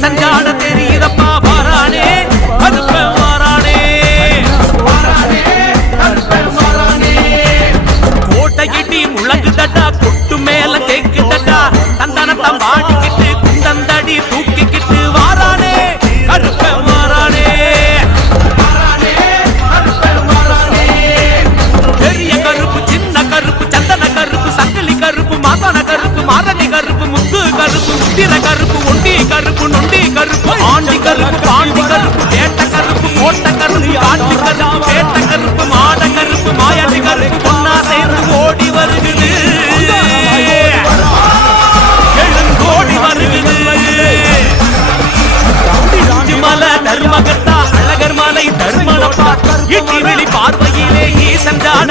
ஈசன் ஜாட தெரியுதப்பா வாரானே கருப்பன் வாரானே கோட்டையிட்டி முழங்குதடா கொட்டு மேல கேக்குதடா தந்தனத்தம் பாடிக்கிட்டு குந்தந்தடி தூக்கிக்கிட்டு வாரானே கருப்பன் வாரானே பெரிய கருப்பு சின்ன கருப்பு சந்தன கருப்பு சங்கிலி கருப்பு மாசான கருப்பு மாரணி கருப்பு முத்து கருப்பு முத்திர கருப்பு ஒண்டி கருப்பு நொண்டி கருப்பு ஆண்டி கருப்பு பாண்டி கருப்பு கேட்ட கருப்பு கோட்ட கருப்பு காட்டு கருப்பு கேட்ட கருப்பு மாட கருப்பு மாயாண்டி கருப்பு பொன்னா சேர்ந்து ஓடி வருகுது எழுங்கோடி வருகுது மல தர்மகத்தா அழகர் மலை தர்மனப்பா இட்டி வெளி பார்வையிலே ஈசன் ஜாட